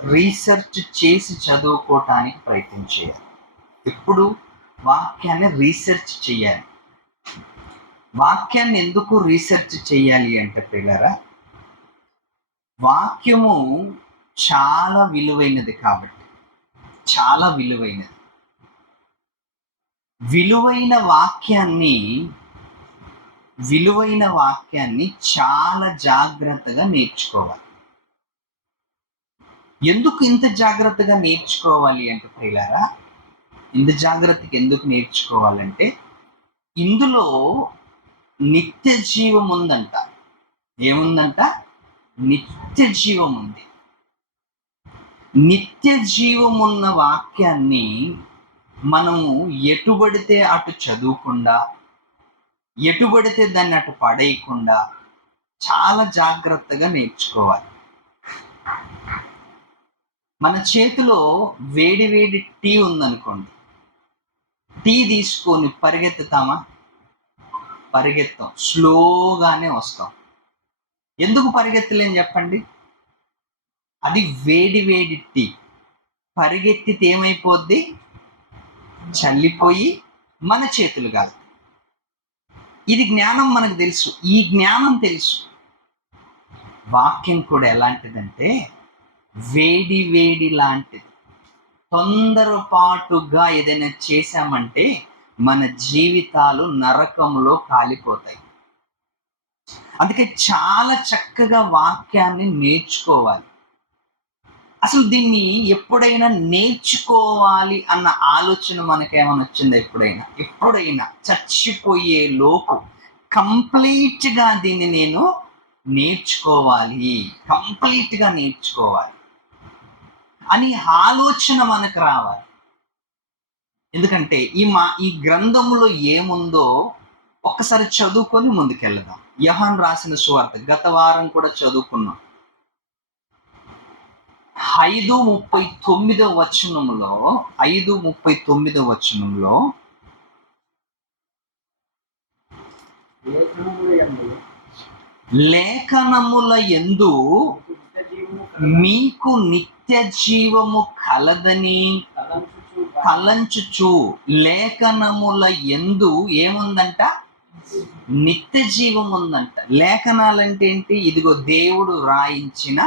Research చేసి చదువుకోవటానికి ప్రయత్నం చేయాలి. ఎప్పుడు వాక్యాన్ని రీసెర్చ్ చేయాలి. వాక్యాన్ని ఎందుకు రీసెర్చ్ చేయాలి అంటే పిల్లరా, వాక్యము చాలా విలువైనది కాబట్టి, చాలా విలువైనది. విలువైన వాక్యాన్ని చాలా జాగ్రత్తగా నేర్చుకోవాలి. ఎందుకు ఇంత జాగ్రత్తగా నేర్చుకోవాలి అంటే ప్రియులారా, ఇంత జాగ్రత్తగా ఎందుకు నేర్చుకోవాలంటే, ఇందులో నిత్య జీవం ఉందంట. ఏముందంట? నిత్య జీవం ఉంది. నిత్య జీవం ఉన్న వాక్యాన్ని మనము ఎటుబడితే అటు చదువుకుండా, ఎటుబడితే దాన్ని అటు పడేయకుండా చాలా జాగ్రత్తగా నేర్చుకోవాలి. మన చేతిలో వేడి వేడి టీ ఉందనుకోండి, టీ తీసుకొని పరిగెత్తుతామా? పరిగెత్తాం, స్లోగానే వస్తాం. ఎందుకు పరిగెత్తలేం చెప్పండి? అది వేడి వేడి టీ. పరిగెత్తితే ఏమైపోద్ది? చల్లిపోయి మన చేతులు కాదు. ఇది జ్ఞానం మనకు తెలుసు, ఈ జ్ఞానం తెలుసు. వాక్యం కూడా ఎలాంటిదంటే వేడి వేడి లాంటిది. తొందరపాటుగా ఏదైనా చేశామంటే మన జీవితాలు నరకంలో కాలిపోతాయి. అందుకే చాలా చక్కగా వాక్యాన్ని నేర్చుకోవాలి. అసలు దీన్ని ఎప్పుడైనా నేర్చుకోవాలి అన్న ఆలోచన మనకేమైనా వచ్చిందా? ఎప్పుడైనా చచ్చిపోయే లోపు కంప్లీట్గా దీన్ని నేను నేర్చుకోవాలి, కంప్లీట్గా నేర్చుకోవాలి అని ఆలోచన మనకు రావాలి. ఎందుకంటే ఈ గ్రంథంలో ఏముందో ఒక్కసారి చదువుకొని ముందుకెళ్దాం. యోహాను రాసిన సువార్త గత వారం కూడా చదువుకున్నాం. 5:39 వచనంలో లేఖనముల యందు మీకు నిత్య జీవము కలదని తలంచుచు. లేఖనముల యందు ఏముందంట? నిత్య జీవం ఉందంట. లేఖనాలంటే ఏంటి? ఇదిగో దేవుడు రాయించిన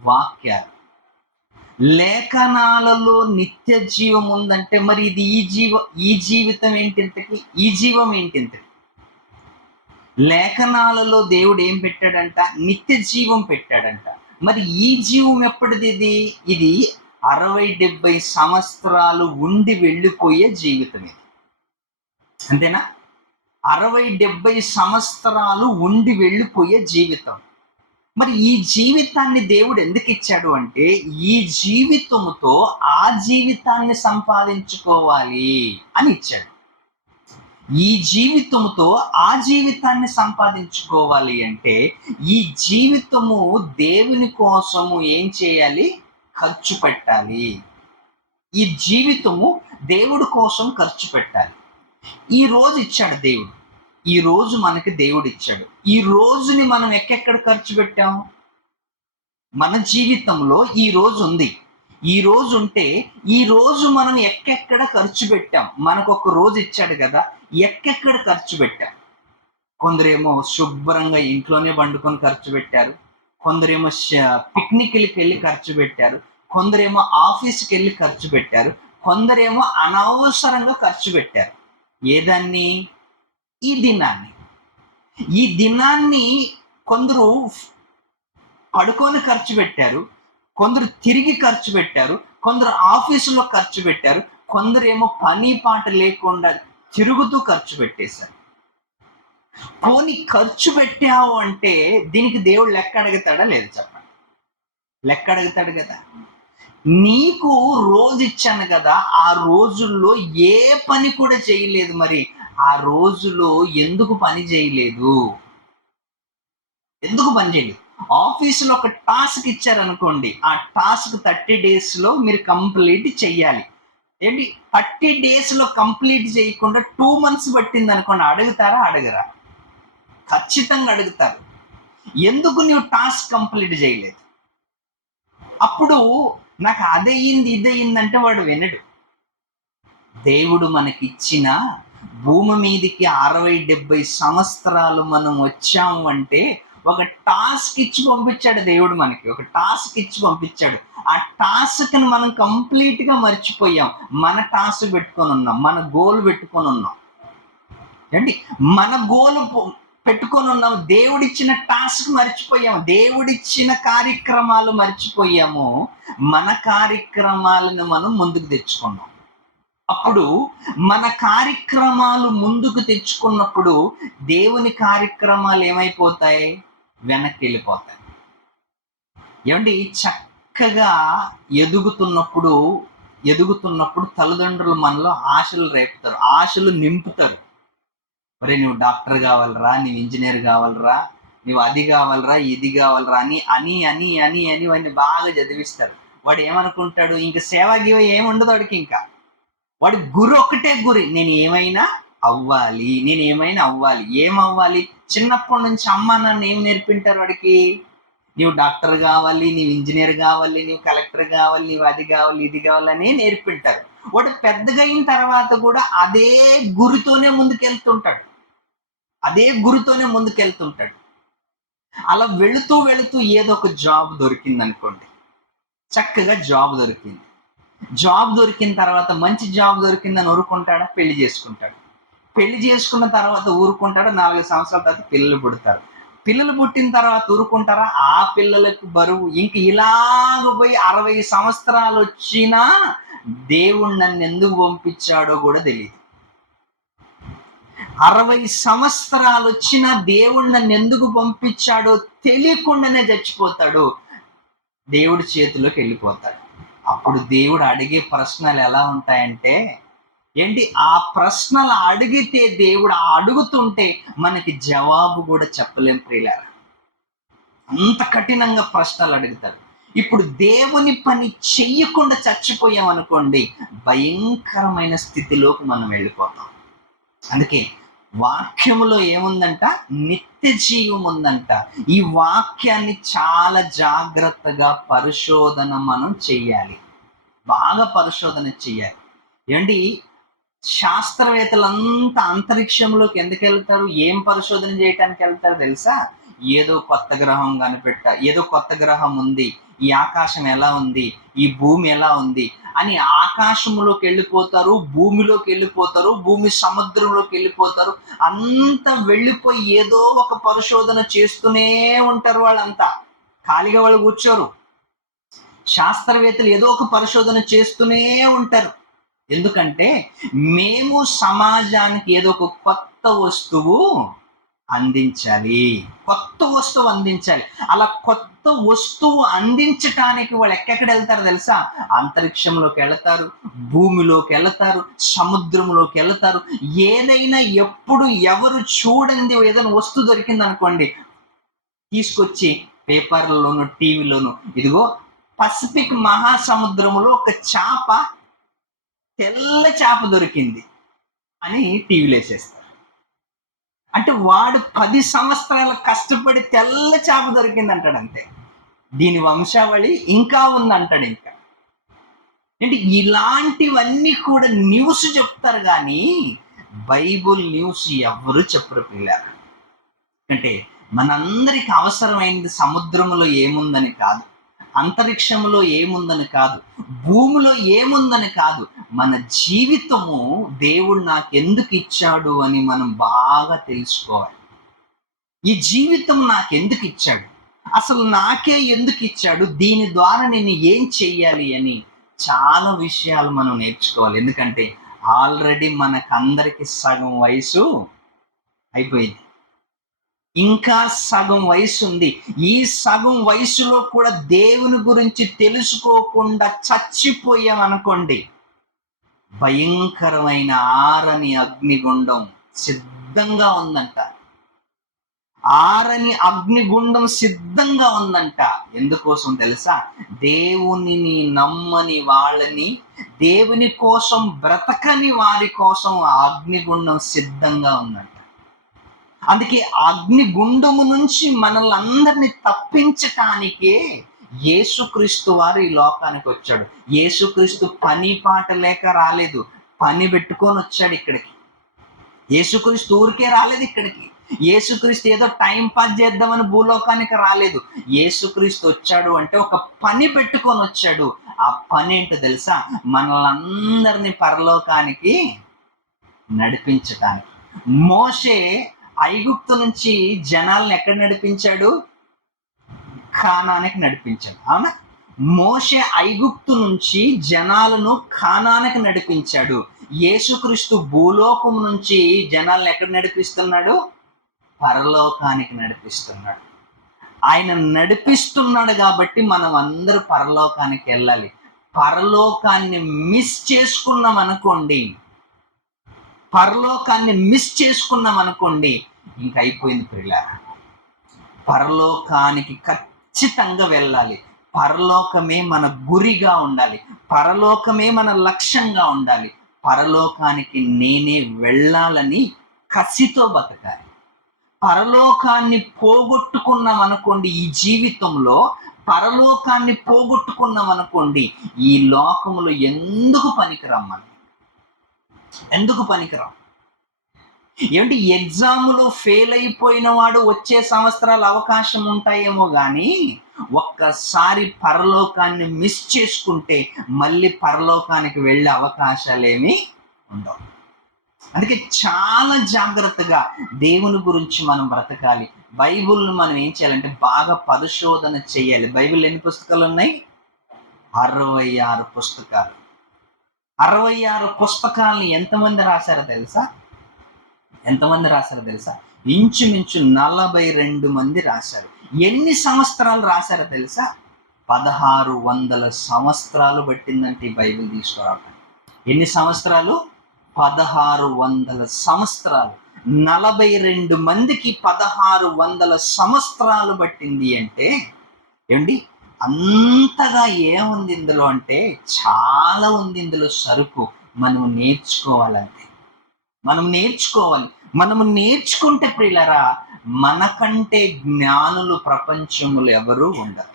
వాక్యాలు. లేఖనాలలో నిత్య జీవం ఉందంటే మరి ఇది ఈ జీవితం ఏంటి ఇంతకి? ఈ జీవం ఏంటి ఇంతకి? లేఖనాలలో దేవుడు ఏం పెట్టాడంట? నిత్య జీవం పెట్టాడంట. మరి ఈ జీవం ఎప్పటిది? ఇది 60-70 సంవత్సరాలు ఉండి వెళ్ళిపోయే జీవితం ఇది. అంతేనా? 60-70 సంవత్సరాలు ఉండి వెళ్ళిపోయే జీవితం. మరి ఈ జీవితాన్ని దేవుడు ఎందుకు ఇచ్చాడు అంటే, ఈ జీవితంతో ఆ జీవితాన్ని సంపాదించుకోవాలి అని ఇచ్చాడు. ఈ జీవితంతో ఆ జీవితాన్ని సంపాదించుకోవాలి అంటే ఈ జీవితము దేవుని కోసము ఏం చేయాలి? ఖర్చు పెట్టాలి. ఈ జీవితము దేవుడి కోసం ఖర్చు పెట్టాలి. ఈ రోజు ఇచ్చాడు దేవుడు. ఈ రోజు మనకి దేవుడు ఇచ్చాడు. ఈ రోజుని మనం ఎక్కడ ఖర్చు పెట్టాం? మన జీవితంలో ఈ రోజు ఉంది. ఈ రోజు ఉంటే ఈ రోజు మనం ఎక్కడ ఖర్చు పెట్టాం? మనకు ఒక రోజు ఇచ్చాడు కదా, ఎక్కడ ఖర్చు పెట్టాం? కొందరేమో శుభ్రంగా ఇంట్లోనే వండుకొని ఖర్చు పెట్టారు, కొందరేమో పిక్నిక్లకి వెళ్ళి ఖర్చు పెట్టారు, కొందరేమో ఆఫీస్కి వెళ్ళి ఖర్చు పెట్టారు, కొందరేమో అనవసరంగా ఖర్చు పెట్టారు. ఏదాన్ని? ఈ దినాన్ని కొందరు పడుకొని ఖర్చు పెట్టారు, కొందరు తిరిగి ఖర్చు పెట్టారు, కొందరు ఆఫీసులో ఖర్చు పెట్టారు, కొందరేమో పని పాట లేకుండా తిరుగుతూ ఖర్చు పెట్టేశారు. పోనీ ఖర్చు పెట్టావు అంటే దీనికి దేవుడు లెక్క అడుగుతాడా? లేదు చెప్పండి. లెక్క అడుగుతాడు కదా. నీకు రోజు ఇచ్చాను కదా, ఆ రోజుల్లో ఏ పని కూడా చేయలేదు. మరి ఆ రోజులో ఎందుకు పని చేయలేదు? ఆఫీసులో ఒక టాస్క్ ఇచ్చారనుకోండి, ఆ టాస్క్ 30 days మీరు కంప్లీట్ చెయ్యాలి. ఏంటి 30 days కంప్లీట్ చేయకుండా 2 months పట్టింది అనుకోండి, అడుగుతారా? అడగరా? ఖచ్చితంగా అడుగుతారు. ఎందుకు నువ్వు టాస్క్ కంప్లీట్ చేయలేదు? అప్పుడు నాకు అదయ్యింది ఇదయ్యింది అంటే వాడు వినడు. దేవుడు మనకిచ్చిన భూమి మీదకి 60-70 సంవత్సరాలు మనం వచ్చాము అంటే ఒక టాస్క్ ఇచ్చి పంపించాడు దేవుడు. మనకి ఒక టాస్క్ ఇచ్చి పంపించాడు. ఆ టాస్క్ని మనం కంప్లీట్గా మర్చిపోయాం. మన టాస్క్ పెట్టుకొని ఉన్నాం, మన గోల్ పెట్టుకొని ఉన్నాం. ఏంటి మన గోల్ పెట్టుకొని ఉన్నాము, దేవుడిచ్చిన టాస్క్ మర్చిపోయాము, దేవుడిచ్చిన కార్యక్రమాలు మర్చిపోయాము. మన కార్యక్రమాలను మనం ముందుకు తెచ్చుకున్నాం. అప్పుడు మన కార్యక్రమాలు ముందుకు తెచ్చుకున్నప్పుడు దేవుని కార్యక్రమాలు ఏమైపోతాయి? వెనక్కి వెళ్ళిపోతాయి. ఏమండి, చక్కగా ఎదుగుతున్నప్పుడు తల్లిదండ్రులు మనలో ఆశలు రేపుతారు, ఆశలు నింపుతారు. ఒరే, నువ్వు డాక్టర్ కావాలరా, నీవు ఇంజనీర్ కావాలరా, నువ్వు అది కావాలరా, ఇది కావాలరా అని అని అని అని అని వాడిని బాగా చదివిస్తారు. వాడు ఏమనుకుంటాడు? ఇంక సేవా గీవ ఏముండదు వాడికి. ఇంకా వాడి గురి ఒక్కటే గురి, నేను ఏమైనా అవ్వాలి. ఏమవ్వాలి? చిన్నప్పటి నుంచి అమ్మ నాన్న ఏం నేర్పింటారు వాడికి? నీవు డాక్టర్ కావాలి, నీవు ఇంజనీర్ కావాలి, నీవు కలెక్టర్ కావాలి, నీవు అది కావాలి, ఇది కావాలని నేర్పింటారు. వాడు పెద్దగా అయిన తర్వాత కూడా అదే గురితోనే ముందుకెళ్తుంటాడు. అలా వెళుతూ ఏదో ఒక జాబ్ దొరికింది అనుకోండి. చక్కగా జాబ్ దొరికిన తర్వాత మంచి జాబ్ దొరికిందని ఊరుకుంటాడా? పెళ్లి చేసుకున్న తర్వాత ఊరుకుంటాడా? 4 సంవత్సరాల తర్వాత పిల్లలు పుట్టిన తర్వాత ఊరుకుంటారా? ఆ పిల్లలకు బరువు ఇంక ఇలాగ పోయి 60 సంవత్సరాలు వచ్చినా దేవుడు నన్ను ఎందుకు పంపించాడో కూడా తెలియదు. 60 సంవత్సరాలు వచ్చినా దేవుడు నన్ను ఎందుకు పంపించాడో తెలియకుండానే చచ్చిపోతాడు, దేవుడి చేతిలోకి వెళ్ళిపోతాడు. అప్పుడు దేవుడు అడిగే ప్రశ్నలు ఎలా ఉంటాయంటే, ఏంటి ఆ ప్రశ్నలు అడిగితే దేవుడు అడుగుతుంటే మనకి జవాబు కూడా చెప్పలేం ప్రియులారా. అంత కఠినంగా ప్రశ్నలు అడుగుతారు. ఇప్పుడు దేవుని పని చెయ్యకుండా చచ్చిపోయాం అనుకోండి, భయంకరమైన స్థితిలోకి మనం వెళ్ళిపోతాం. అందుకే వాక్యములో ఏముందంట? నిత్య జీవం ఉందంట. ఈ వాక్యాన్ని చాలా జాగ్రత్తగా పరిశోధన మనం చెయ్యాలి, బాగా పరిశోధన చెయ్యాలి. ఏంటి, శాస్త్రవేత్తలంతా అంతరిక్షంలోకి ఎందుకు వెళ్తారు? ఏం పరిశోధన చేయటానికి వెళ్తారు తెలుసా? ఏదో కొత్త గ్రహం ఉంది, ఈ ఆకాశం ఎలా ఉంది, ఈ భూమి ఎలా ఉంది అని ఆకాశంలోకి వెళ్ళిపోతారు, భూమిలోకి వెళ్ళిపోతారు, భూమి సముద్రంలోకి వెళ్ళిపోతారు. అంతా వెళ్ళిపోయి ఏదో ఒక పరిశోధన చేస్తూనే ఉంటారు. వాళ్ళంతా ఖాళీగా వాళ్ళు కూర్చోరు. శాస్త్రవేత్తలు ఏదో ఒక పరిశోధన చేస్తూనే ఉంటారు. ఎందుకంటే మేము సమాజానికి ఏదో ఒక కొత్త వస్తువు అందించాలి. అలా కొత్త వస్తువు అందించటానికి వాళ్ళు ఎక్కడికి వెళ్తారు తెలుసా? అంతరిక్షంలోకి వెళ్తారు, భూమిలోకి వెళ్తారు, సముద్రంలోకి వెళ్తారు. ఏదైనా ఎప్పుడు ఎవరు చూడండి ఏదైనా వస్తువు దొరికింది అనుకోండి, తీసుకొచ్చి పేపర్లలోను టీవీలోను, ఇదిగో పసిఫిక్ మహాసముద్రంలో ఒక తెల్ల చేప దొరికింది అని టీవీలో వేసేస్తారు. అంటే వాడు 10 సంవత్సరాల కష్టపడి తెల్ల చేప దొరికింది అంటాడు అంతే. దీని వంశావళి ఇంకా ఉందంటాడు. ఇంకా అంటే ఇలాంటివన్నీ కూడా న్యూస్ చెప్తారు, కానీ బైబుల్ న్యూస్ ఎవరు చెప్పరు పిల్లలు. అంటే మనందరికి అవసరమైనది సముద్రంలో ఏముందని కాదు, అంతరిక్షంలో ఏముందని కాదు, భూమిలో ఏముందని కాదు, మన జీవితము దేవుడు నాకు ఎందుకు ఇచ్చాడు అని మనం బాగా తెలుసుకోవాలి. ఈ జీవితం నాకు ఎందుకు ఇచ్చాడు, అసలు నాకే ఎందుకు ఇచ్చాడు, దీని ద్వారా నేను ఏం చెయ్యాలి అని చాలా విషయాలు మనం నేర్చుకోవాలి. ఎందుకంటే ఆల్రెడీ మనకందరికి సగం వయసు అయిపోయింది, ఇంకా సగం వయసు ఉంది. ఈ సగం వయసులో కూడా దేవుని గురించి తెలుసుకోకుండా చచ్చిపోయామనుకోండి, భయంకరమైన ఆరని అగ్నిగుండం సిద్ధంగా ఉందంట. ఎందుకోసం తెలుసా? దేవునిని నమ్మని వాళ్ళని, దేవుని కోసం బ్రతకని వారి కోసం ఆ అగ్నిగుండం సిద్ధంగా ఉందంట. అందుకే అగ్నిగుండము నుంచి మనల్ని అందరినీ తప్పించటానికే యేసుక్రీస్తు వారు ఈ లోకానికి వచ్చాడు. యేసుక్రీస్తు పని పాట లేక రాలేదు, పని పెట్టుకొని వచ్చాడు ఇక్కడికి. యేసుక్రీస్తు ఊరికే రాలేదు ఇక్కడికి. యేసుక్రీస్తు ఏదో టైం పాస్ చేద్దామని భూలోకానికి రాలేదు. యేసుక్రీస్తు వచ్చాడు అంటే ఒక పని పెట్టుకొని వచ్చాడు. ఆ పని ఏంటో తెలుసా? మనలందరినీ పరలోకానికి నడిపించటానికి. మోషే ఐగుప్తు నుంచి జనాలను ఎక్కడ నడిపించాడు? కానానికి నడిపించాడు. అవునా? మోషే ఐగుప్తు నుంచి జనాలను కానానికి నడిపించాడు. యేసుక్రీస్తు భూలోకం నుంచి జనాలను ఎక్కడ నడిపిస్తున్నాడు? పరలోకానికి నడిపిస్తున్నాడు. ఆయన నడిపిస్తున్నాడు కాబట్టి మనం అందరూ పరలోకానికి వెళ్ళాలి. పరలోకాన్ని మిస్ చేసుకున్నాం అనుకోండి, ఇంక అయిపోయింది ప్రియులారా. పరలోకానికి ఖచ్చితంగా వెళ్ళాలి. పరలోకమే మన గురిగా ఉండాలి. పరలోకమే మన లక్ష్యంగా ఉండాలి. పరలోకానికి నేనే వెళ్ళాలని కసితో బతకాలి. పరలోకాన్ని పోగొట్టుకున్నాం అనుకోండి, ఈ జీవితంలో పరలోకాన్ని పోగొట్టుకున్నాం అనుకోండి, ఈ లోకంలో ఎందుకు పనికిరాం? ఎందుకు పనికిరాం? ఏమిటి, ఎగ్జాములు ఫెయిల్ అయిపోయిన వాడు వచ్చే సంవత్సరాలు అవకాశం ఉంటాయేమో కానీ ఒక్కసారి పరలోకాన్ని మిస్ చేసుకుంటే మళ్ళీ పరలోకానికి వెళ్ళే అవకాశాలేమీ ఉండవు. అందుకే చాలా జాగ్రత్తగా దేవుని గురించి మనం బ్రతకాలి. బైబిల్ను మనం ఏం చేయాలంటే బాగా పరిశోధన చేయాలి. బైబిల్ ఎన్ని పుస్తకాలు ఉన్నాయి? 66 పుస్తకాలు. 66 పుస్తకాలని ఎంతమంది రాశారో తెలుసా? ఇంచుమించు 42 మంది రాశారు. ఎన్ని సంవత్సరాలు రాశారో తెలుసా? 1600 సంవత్సరాలు పట్టిందంటే ఈ బైబిల్ తీసుకురావడానికి. ఎన్ని సంవత్సరాలు? 1600 సంవత్సరాలు. 42 మందికి 1600 సంవత్సరాలు పట్టింది అంటే ఏమండి, అంతగా ఏముంది ఇందులో అంటే చాలా ఉంది ఇందులో సరుకు. మనం నేర్చుకోవాలి. మనము నేర్చుకుంటే ప్రియులారా, మనకంటే జ్ఞానులు ప్రపంచంలో ఎవరు ఉండరు.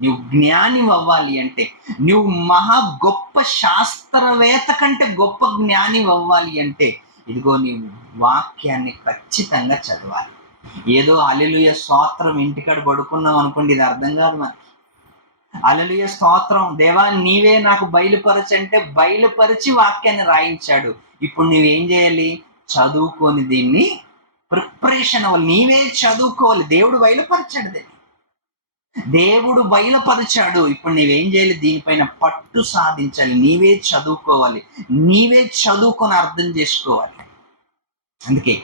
నువ్వు జ్ఞాని అవ్వాలి అంటే, నువ్వు మహా గొప్ప శాస్త్రవేత్త కంటే గొప్ప జ్ఞాని అవ్వాలి అంటే, ఇదిగో నీవు వాక్యాన్ని ఖచ్చితంగా చదవాలి. ఏదో హల్లెలూయా స్తోత్రం ఇంటికాడ పడుకున్నాం అనుకోండి, ఇది అర్థం కాదు మనకి. హల్లెలూయా స్తోత్రం దేవా నీవే నాకు బయలుపరచంటే బయలుపరిచి వాక్యాన్ని రాయించాడు. ఇప్పుడు నువ్వేం చేయాలి? చదువుకొని దీన్ని ప్రిపరేషన్ అవ్వాలి. నీవే చదువుకోవాలి. దేవుడు బయలుపరిచాడు. ఇప్పుడు నీవేం చేయాలి? దీనిపైన పట్టు సాధించాలి. నీవే చదువుకోవాలి. నీవే చదువుకొని అర్థం చేసుకోవాలి. అందుకే